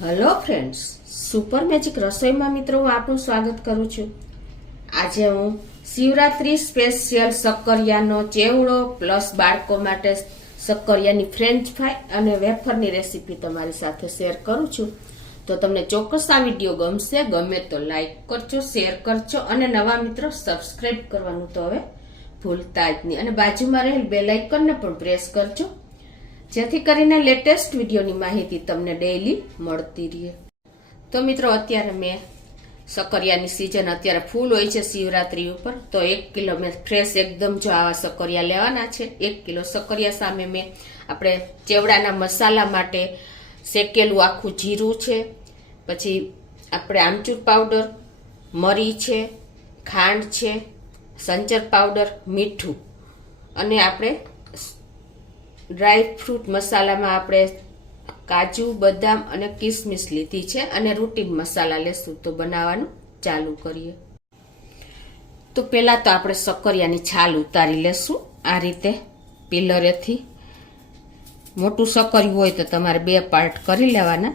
Hello friends, super magic રસોઈમાં મિત્રો હું આપનું સ્વાગત કરું છું। આજે હું શિવરાત્રી સ્પેશિયલ શક્કરિયાનો ચેવડો પ્લસ બાળકો માટે શક્કરિયાની ફ્રેન્ચ ફ્રાય અને વેફરની રેસીપી તમારી સાથે શેર કરું છું। તો તમને ચોક્કસ આ વિડીયો ગમશે, ગમે તો લાઈક કરજો, શેર કરજો અને નવા મિત્રો સબસ્ક્રાઇબ કરવાનું તો હવે ભૂલતા જ નહીં અને બાજુમાં રહેલ બેલ આઇકનને પણ પ્રેસ કરજો, જેથી કરીને લેટેસ્ટ વિડીયોની માહિતી તમને ડેઈલી મળતી રહે। તો મિત્રો અત્યારે મેં શક્કરિયાની સિઝન અત્યારે ફૂલ હોય છે શિવરાત્રી ઉપર, તો 1 કિલો મેં ફ્રેશ એકદમ જો આવા શક્કરિયા લેવાના છે। 1 કિલો શક્કરિયા સામે મેં આપણે ચેવડાના મસાલા માટે શેકેલું આખું જીરું છે, પછી આપણે આમચૂર પાવડર, મરી છે, ખાંડ છે, સંચર પાવડર, મીઠું અને આપણે ડ્રાય ફ્રૂટ મસાલામાં આપણે કાજુ, બદામ અને કિસમિસ લીધી છે અને રૂટીન મસાલા લેશું। તો બનાવવાનું ચાલુ કરીએ। તો પહેલા તો આપણે શક્કરિયાની છાલ ઉતારી લેશું આ રીતે પિલરેથી। મોટું શક્કરિયું હોય તો તમારે 2 પાર્ટ કરી લેવાના।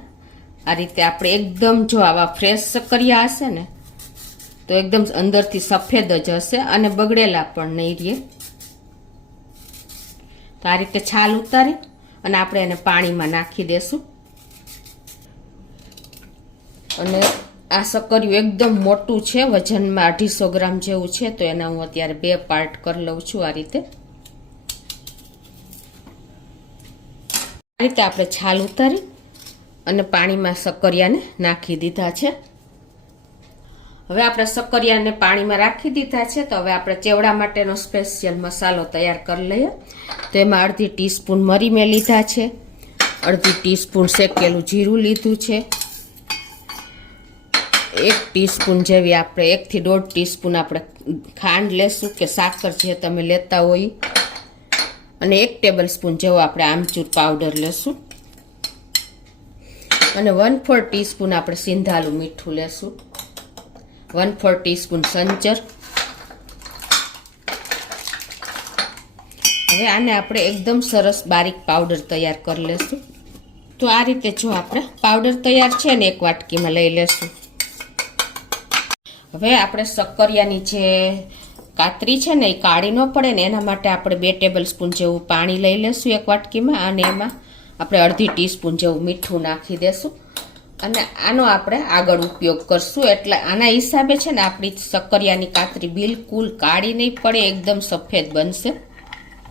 આ રીતે આપણે એકદમ જો આવા ફ્રેશ શક્કરિયા હશે ને તો એકદમ અંદરથી સફેદ જ હશે અને બગડેલા પણ નહીં રહે। તો આ રીતે છાલ ઉતારી અને આપણે એને પાણીમાં નાખી દેશું। અને આ શક્કરિયું એકદમ મોટું છે, વજનમાં 250 ગ્રામ જેવું છે, તો એના હું અત્યારે 2 પાર્ટ કરી લઉં છું। આ રીતે આપણે છાલ ઉતારી અને પાણીમાં શક્કરિયાને નાખી દીધા છે। હવે આપણે શક્કરિયાને પાણીમાં રાખી દીધા છે, તો હવે આપણે ચેવડા માટેનો સ્પેશિયલ મસાલો તૈયાર કરી લઈએ। તો એમાં 1/2 ટીસ્પૂન મરી મેં લીધા છે, 1/2 ટીસ્પૂન શેકેલું જીરું લીધું છે, 1 ટીસ્પૂન જેવી આપણે 1 થી 1.5 ટીસ્પૂન આપણે ખાંડ લેશું કે સાકર જે તમે લેતા હોય, અને 1 ટેબલ સ્પૂન જેવો આપણે આમચૂર પાવડર લેશું અને 1/4 ટીસ્પૂન આપણે સિંધાલું મીઠું લેશું, 1/4 ટીસ્પૂન સંચર। હવે આને આપણે એકદમ સરસ બારીક પાવડર તૈયાર કરી લેશું। તો આ રીતે જો આપણે પાવડર તૈયાર છે ને એક વાટકીમાં લઈ લેશું। હવે આપણે શક્કરિયાની જે કાતરી છે ને એ કાળી ન પડે ને એના માટે આપણે 2 ટેબલ સ્પૂન જેવું પાણી લઈ લેશું એક વાટકીમાં, અને એમાં આપણે 1/2 ટીસ્પૂન જેવું મીઠું નાખી દેશું અને આનો આપણે આગળ ઉપયોગ કરશું। એટલે આના હિસાબે છે ને આપણી શક્કરિયાની કાતરી બિલકુલ કાળી નહીં પડે, એકદમ સફેદ બનશે।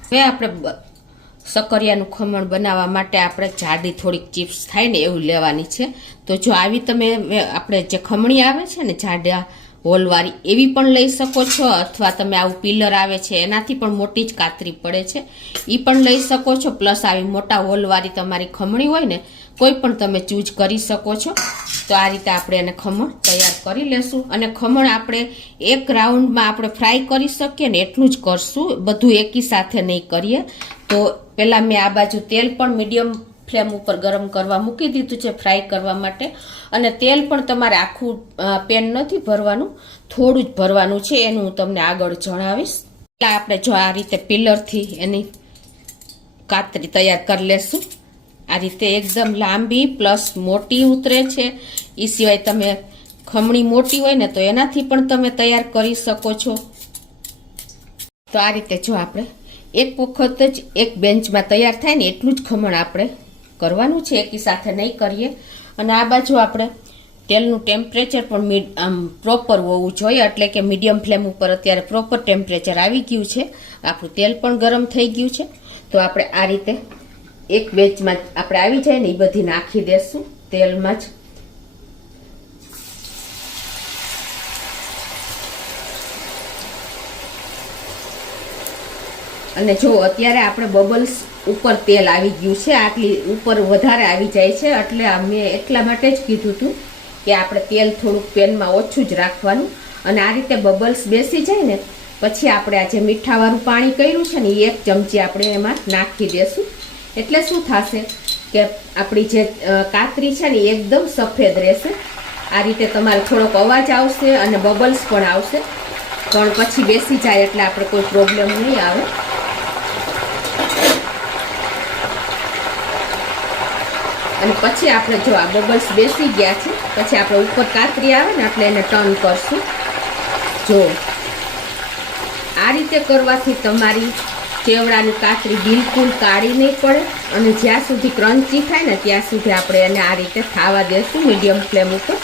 હવે આપણે શક્કરિયાનું ખમણ બનાવવા માટે આપણે જાડી થોડીક ચિપ્સ થાય ને એવું લેવાની છે। તો જો આવી તમે આપણે જે ખમણી આવે છે ને જાડા હોલવાળી એવી પણ લઈ શકો છો, અથવા તમે આવું પિલર આવે છે એનાથી પણ મોટી જ કાતરી પડે છે એ પણ લઈ શકો છો, પ્લસ આવી મોટા હોલવાળી તમારી ખમણી હોય ને કોઈ પણ તમે ચૂઝ કરી શકો છો। તો આ રીતે આપણે એને ખમણ તૈયાર કરી લેશું અને ખમણ આપણે એક રાઉન્ડમાં આપણે ફ્રાય કરી શકીએ ને એટલું જ કરશું, બધું એકી સાથે નહીં કરીએ। તો પહેલાં મેં આ બાજુ તેલ પણ મીડિયમ ફ્લેમ ઉપર ગરમ કરવા મૂકી દીધું છે ફ્રાય કરવા માટે, અને તેલ પણ તમારે આખું પેન નથી ભરવાનું, થોડું જ ભરવાનું છે, એનું હું તમને આગળ જણાવીશ। એટલે આપણે જો આ રીતે પિલરથી એની કાતરી તૈયાર કરી લેશું। આ રીતે એકદમ લાંબી પ્લસ મોટી ઉતરે છે, એ સિવાય તમે ખમણી મોટી હોય ને તો એનાથી પણ તમે તૈયાર કરી શકો છો। તો આ રીતે જો આપણે એક વખત જ એક બેન્ચમાં તૈયાર થાય ને એટલું જ ખમણ આપણે કરવાનું છે, એકી સાથે નહીં કરીએ। અને આ બાજુ આપણે તેલનું ટેમ્પરેચર પણ આમ પ્રોપર હોવું જોઈએ, એટલે કે મીડિયમ ફ્લેમ ઉપર અત્યારે પ્રોપર ટેમ્પરેચર આવી ગયું છે, આપણું તેલ પણ ગરમ થઈ ગયું છે। તો આપણે આ રીતે એક બેચમાં આપણે આવી જાય ને એ બધી નાખી દેશું તેલમાં જ। અને જો અત્યારે આપણે બબલ્સ ઉપર તેલ આવી ગયું છે, આટલી ઉપર વધારે આવી જાય છે, એટલે મેં એટલા માટે જ કીધું હતું કે આપણે તેલ થોડુંક પેનમાં ઓછું જ રાખવાનું। અને આ રીતે બબલ્સ બેસી જાય ને પછી આપણે આ જે મીઠાવાળું પાણી કર્યું છે ને એ 1 ચમચી આપણે એમાં નાખી દેશું। એટલે શું થશે કે આપણી જે કાતરી છે ને એકદમ સફેદ રહેશે। આ રીતે તમારે થોડોક અવાજ આવશે અને બબલ્સ પણ આવશે, પણ પછી બેસી જાય એટલે આપણે કોઈ પ્રોબ્લેમ નહીં આવે। અને પછી આપણે જો આ બબલ્સ બેસી ગયા છે પછી આપણે ઉપર કાતરી આવે ને એટલે એને ટર્ન કરશું. જો આ રીતે કરવાથી તમારી ચેવડાની કાતરી બિલકુલ કાળી નહીં પડે અને જ્યાં સુધી ક્રન્ચી થાય ને ત્યાં સુધી આપણે એને આ રીતે થાવા દેશું મીડિયમ ફ્લેમ ઉપર.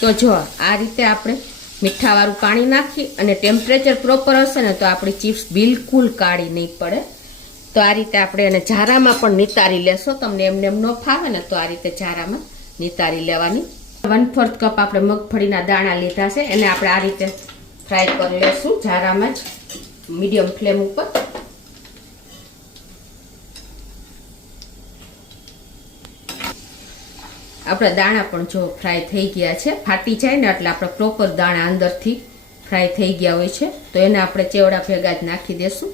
તો જો આ રીતે આપણે મીઠાવાળું પાણી નાખી અને ટેમ્પરેચર પ્રોપર હશે ને તો આપણી ચિપ્સ બિલકુલ કાળી નહીં પડે. તો આ રીતે આપણે એને ઝારામાં પણ નિતારી લેશો. તમને એમને એમ ન ફાવે ને તો આ રીતે ઝારામાં નિતારી લેવાની. 1/4 કપ આપણે મગફળીના દાણા લીધા છે એને આપણે આ રીતે ફ્રાય કરી લેશું ઝારામાં જ મીડિયમ ફ્લેમ ઉપર. આપણા દાણા પણ જો ફ્રાય થઈ ગયા છે. ફાટી જાય ને એટલે આપણે પ્રોપર દાણા અંદરથી ફ્રાય થઈ ગયા હોય છે તો એને આપણે ચેવડા ભેગા જ નાખી દેશું.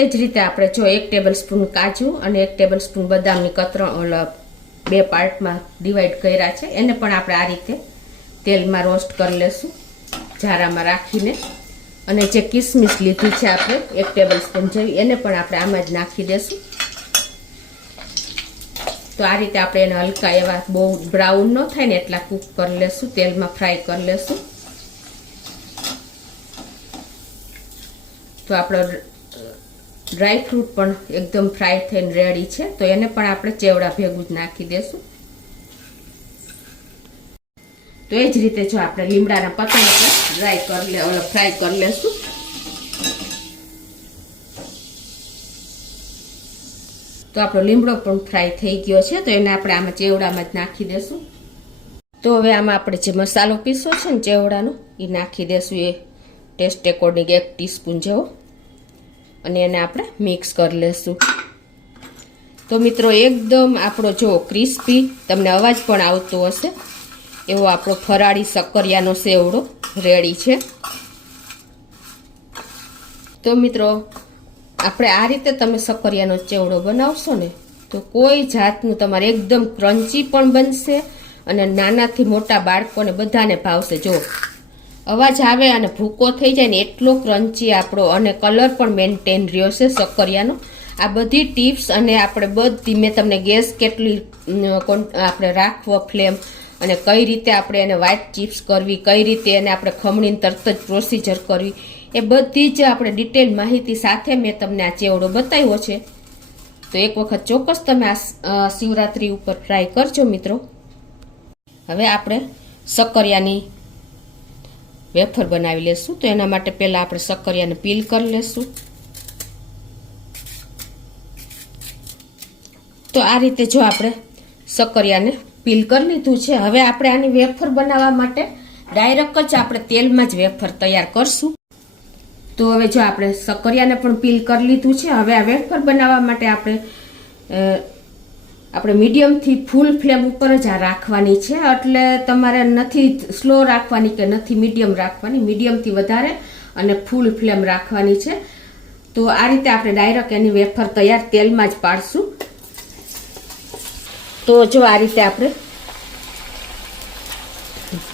એ જ રીતે આપણે જો 1 ટેબલ સ્પૂન કાજુ અને 1 ટેબલ સ્પૂન બદામની કતરણ 2 પાર્ટમાં ડિવાઈડ કર્યા છે એને પણ આપણે આ રીતે તેલમાં રોસ્ટ કરી લેશું ઝારામાં રાખીને. અને જે કિસમિસ લીધી છે આપણે 1 ટેબલ સ્પૂન જેવી એને પણ આપણે આમાં જ નાખી દેશું. તો આ રીતે આપણે એને હલકા એવા બહુ બ્રાઉન ન થાય ને એટલા કૂક કરી લેશું તેલમાં ફ્રાય કરી લેશું. તો આપણો ડ્રાય ફ્રૂટ પણ એકદમ ફ્રાય થઈને રેડી છે તો એને પણ આપણે ચેવડા ભેગું જ નાખી દેશું. તો એ જ રીતે જો આપણે લીમડાના પત્તા ફ્રાય કરી લેશું. તો આપણો લીમડો પણ ફ્રાય થઈ ગયો છે તો એને આપણે આમાં ચેવડામાં જ નાખી દેશું. તો હવે આમાં આપણે જે મસાલો પીસો છે ને ચેવડાનો એ નાખી દેશું એ ટેસ્ટ એકોર્ડિંગ 1 ટીસ્પૂન જેવો અને એને આપણે મિક્સ કરી લેશું. તો મિત્રો એકદમ આપણો જો ક્રિસ્પી તમને અવાજ પણ આવતો હશે એવો આપણો ફરાળી શક્કરિયાનો સેવડો રેડી છે. તો મિત્રો આપણે આ રીતે તમે શક્કરિયાનો ચેવડો બનાવશો ને તો કોઈ જાતનું તમારે એકદમ ક્રન્ચી પણ બનશે અને નાનાથી મોટા બાળકોને બધાને ભાવશે. જો અવાજ આવે અને ભૂકો થઈ જાય ને એટલો ક્રન્ચી આપણો અને કલર પણ મેન્ટેન રહ્યો છે શક્કરિયાનો. આ બધી ટિપ્સ અને આપણે બધી મેં તમને ગેસ કેટલી આપણે રાખવો ફ્લેમ અને કઈ રીતે આપણે એને વ્હાઈટ ચિપ્સ કરવી કઈ રીતે એને આપણે ખમણીને તરત જ પ્રોસિજર કરવી એ બધી જ આપણે ડિટેલ માહિતી સાથે મેં તમને આ ચેવડો બતાવ્યો છે. તો એક વખત ચોક્કસ તમે આ શિવરાત્રી ઉપર ટ્રાય કરજો મિત્રો. હવે આપણે શક્કરિયાની વેફર બનાવી લેશું. તો એના માટે પહેલાં આપણે શક્કરિયાને પીલ કરી લેશું. તો આ રીતે જો આપણે શક્કરિયાને પીલ કરી લીધું છે. હવે આપણે આની વેફર બનાવવા માટે ડાયરેક્ટ જ આપણે તેલમાં જ વેફર તૈયાર કરશું. તો હવે જો આપણે શક્કરિયાને પણ પીલ કરી લીધું છે. હવે આ વેફર બનાવવા માટે આપણે મીડિયમથી ફૂલ ફ્લેમ ઉપર જ આ રાખવાની છે. એટલે તમારે નથી સ્લો રાખવાની કે નથી મીડિયમ રાખવાની, મીડિયમથી વધારે અને ફૂલ ફ્લેમ રાખવાની છે. તો આ રીતે આપણે ડાયરેક્ટ એની વેફર તૈયાર તેલમાં જ પાડશું. તો જો આ રીતે આપણે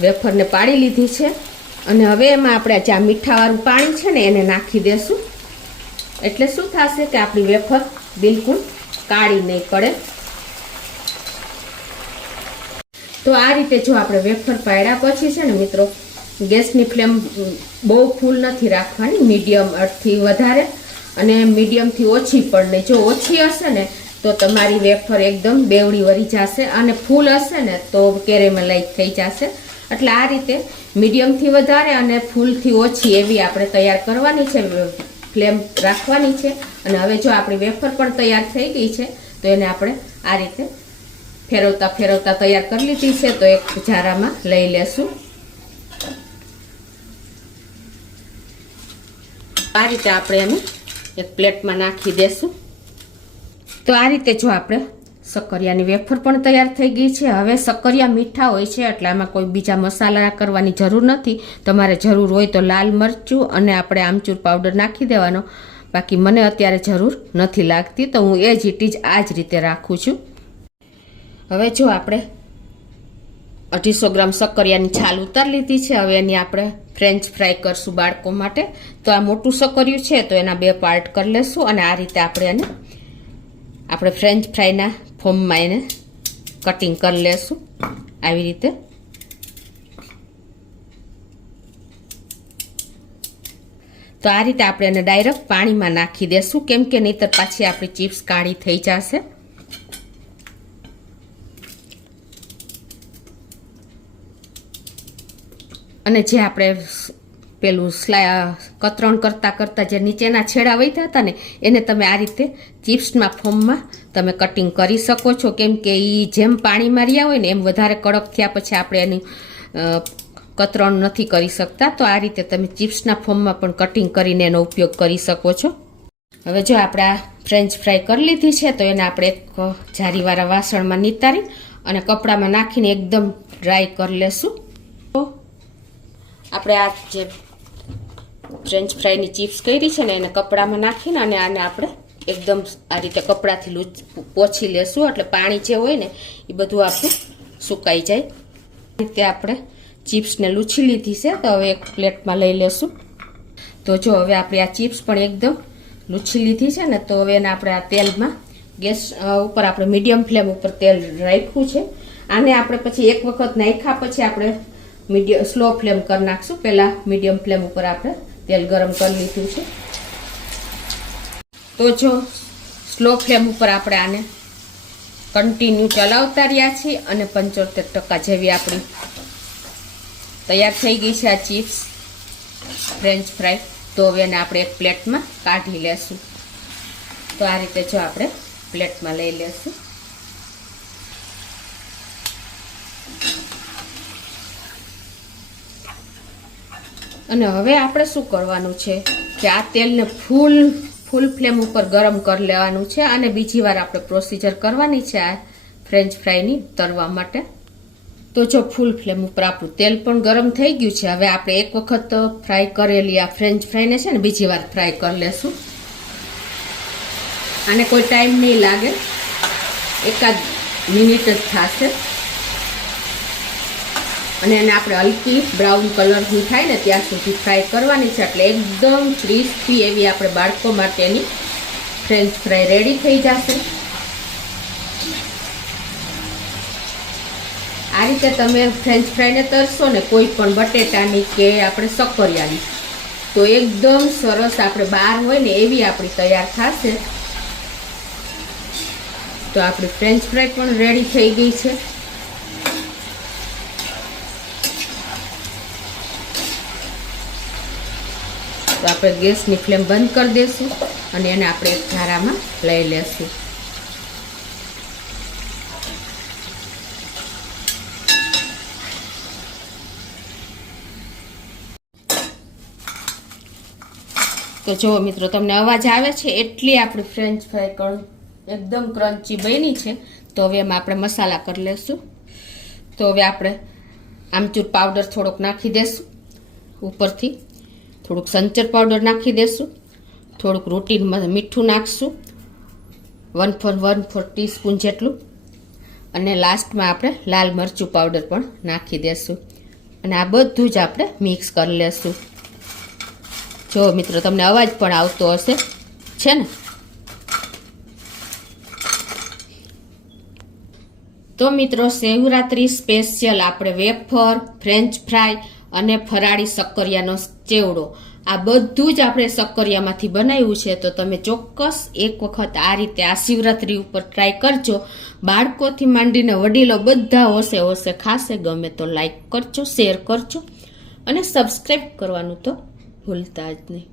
વેફરને પાડી લીધી છે અને હવે એમાં આપણે જે આ મીઠાવાળું પાણી છે ને એને નાખી દેશું. એટલે શું થશે કે આપણી વેફર બિલકુલ કાળી નહીં પડે. તો આ રીતે જો આપણે વેફર પાડ્યા પછી છે ને મિત્રો ગેસની ફ્લેમ બહુ ફૂલ નથી રાખવાની, મીડિયમથી વધારે અને મીડિયમથી ઓછી પણ નહીં. જો ઓછી હશે ને તો તમારી વેફર એકદમ બેવડી વળી જશે અને ફૂલ હશે ને તો કેરેમલાઇઝ થઈ જશે. એટલે આ રીતે મીડિયમથી વધારે અને ફૂલથી ઓછી એવી આપણે તૈયાર કરવાની છે, ફ્લેમ રાખવાની છે. અને હવે જો આપણી વેફર પણ તૈયાર થઈ ગઈ છે તો એને આપણે આ રીતે ફેરવતા ફેરવતા તૈયાર કરી લીધી છે. તો એક ઝારામાં લઈ લેશું. આ રીતે આપણે એને એક પ્લેટમાં નાખી દેશું. તો આ રીતે જો આપણે શક્કરિયાની વેફર પણ તૈયાર થઈ ગઈ છે. હવે શક્કરિયા મીઠા હોય છે એટલે આમાં કોઈ બીજા મસાલા કરવાની જરૂર નથી. તમારે જરૂર હોય તો લાલ મરચું અને આપણે આમચૂર પાવડર નાખી દેવાનો. બાકી મને અત્યારે જરૂર નથી લાગતી તો હું એ જ આ જ રીતે રાખું છું. હવે જો આપણે 250 ગ્રામ શક્કરિયાની છાલ ઉતારી લીધી છે. હવે એની આપણે ફ્રેન્ચ ફ્રાય કરશું બાળકો માટે. તો આ મોટું સકરિયું છે તો એના 2 પાર્ટ કરી લેશું અને આ રીતે આપણે ફ્રેન્ચ ફ્રાયના ફોર્મમાં એને કટિંગ કરી લેશું આવી રીતે. તો આ રીતે આપણે એને ડાયરેક્ટ પાણીમાં નાખી દેશું, કેમ કે નહીતર પાછી આપણી ચિપ્સ કાળી થઈ જશે. અને જે આપણે પેલું કતરણ કરતા જે નીચેના છેડા વધ્યા હતા ને એને તમે આ રીતે ચિપ્સના ફોર્મમાં તમે કટિંગ કરી શકો છો, કેમ કે એ જેમ પાણીમાં રહ્યા હોય ને એમ વધારે કડક થયા પછી આપણે એની કતરણ નથી કરી શકતા. તો આ રીતે તમે ચિપ્સના ફોર્મમાં પણ કટિંગ કરીને એનો ઉપયોગ કરી શકો છો. હવે જો આપણે આ ફ્રેન્ચ ફ્રાય કરી લીધી છે તો એને આપણે એક જારીવાળા વાસણમાં નિતારી અને કપડામાં નાખીને એકદમ ડ્રાય કરી લેશું. આપણે આ જે ફ્રેન્ચ ફ્રાયની ચિપ્સ કરી છે ને એને કપડામાં નાખીને અને આને આપણે એકદમ આ રીતે કપડાથી પોછી લેશું, એટલે પાણી જે હોય ને એ બધું આપણું સુકાઈ જાય. આ રીતે આપણે ચિપ્સને લૂછી લીધી છે તો હવે એક પ્લેટમાં લઈ લેશું. તો જો હવે આપણે આ ચિપ્સ પણ એકદમ લૂછી લીધી છે ને તો હવે એને આપણે આ તેલમાં ગેસ ઉપર આપણે મીડિયમ ફ્લેમ ઉપર તેલ રાખ્યું છે. આને આપણે પછી એક વખત નાખ્યા પછી આપણે સ્લો ફ્લેમ કરી નાખશું. પહેલા મીડિયમ ફ્લેમ ઉપર આપણે તેલ ગરમ કરી લીધું છે. તો જો સ્લો ફ્લેમ ઉપર આપણે આને કન્ટિન્યુ ચલાવતા રહ્યા છીએ અને 75% જેવી આપણી તૈયાર થઈ ગઈ છે આ ચિપ્સ ફ્રેન્ચ ફ્રાય. તો હવે એને આપણે એક પ્લેટમાં કાઢી લેશું. તો આ રીતે જો આપણે પ્લેટમાં લઈ લેશું. અને હવે આપણે શું કરવાનું છે કે આ તેલને ફૂલ ફ્લેમ ઉપર ગરમ કરી લેવાનું છે અને બીજી વાર આપણે પ્રોસીજર કરવાની છે આ ફ્રેન્ચ ફ્રાયની તળવા માટે. તો જો ફૂલ ફ્લેમ ઉપર આપણું તેલ પણ ગરમ થઈ ગયું છે. હવે આપણે એક વખત ફ્રાય કરેલી આ ફ્રેન્ચ ફ્રાયને છે ને બીજી વાર ફ્રાય કરી લેશું. આને કોઈ ટાઈમ નહીં લાગે, એકાદ મિનિટ જ થશે. અને એને આપણે હલકી બ્રાઉન કલરની થાય ને ત્યાં સુધી ફ્રાય કરવાની છે, એટલે એકદમ ક્રિસ્પી એવી આપણે બાળકો માટેની ફ્રેન્ચ ફ્રાય રેડી થઈ જશે. આ રીતે તમે ફ્રેન્ચ ફ્રાયને તળશો ને કોઈ પણ બટેટાની કે આપણે સક્કરિયાની તો એકદમ સરસ આપણે બહાર હોય ને એવી આપણી તૈયાર થશે. તો આપણી ફ્રેન્ચ ફ્રાય પણ રેડી થઈ ગઈ છે. તો આપણે ગેસની ફ્લેમ બંધ કરી દઈશું અને એને આપણે એક ધારામાં લઈ લેશું. તો જો મિત્રો તમને અવાજ આવે છે એટલી આપણી ફ્રેન્ચ ફ્રાય એકદમ ક્રન્ચી બની છે. તો હવે એમાં આપણે મસાલા કરી લેશું. તો હવે આપણે આમચૂર પાવડર થોડોક નાખી દેશું, ઉપરથી થોડુંક સંચર પાવડર નાખી દેશું, થોડુંક રૂટીનમાં મીઠું નાખશું 1/4 ટીસ્પૂન જેટલું, અને લાસ્ટમાં આપણે લાલ મરચું પાવડર પણ નાખી દેશું. અને આ બધું જ આપણે મિક્સ કરી લેશું. જો મિત્રો તમને અવાજ પણ આવતો હશે છે ને. તો મિત્રો શિવરાત્રી સ્પેશિયલ આપણે વેફર, ફ્રેન્ચ ફ્રાય અને ફરાળી શક્કરિયાનો ચેવડો આ બધું જ આપણે શક્કરિયામાંથી બનાવ્યું છે. તો તમે ચોક્કસ એક વખત આ રીતે આ શિવરાત્રી ઉપર ટ્રાય કરજો. બાળકોથી માંડીને વડીલો બધા હોશે ખાશે. ગમે તો લાઈક કરજો, શેર કરજો અને સબસ્ક્રાઈબ કરવાનું તો ભૂલતા જ નહીં.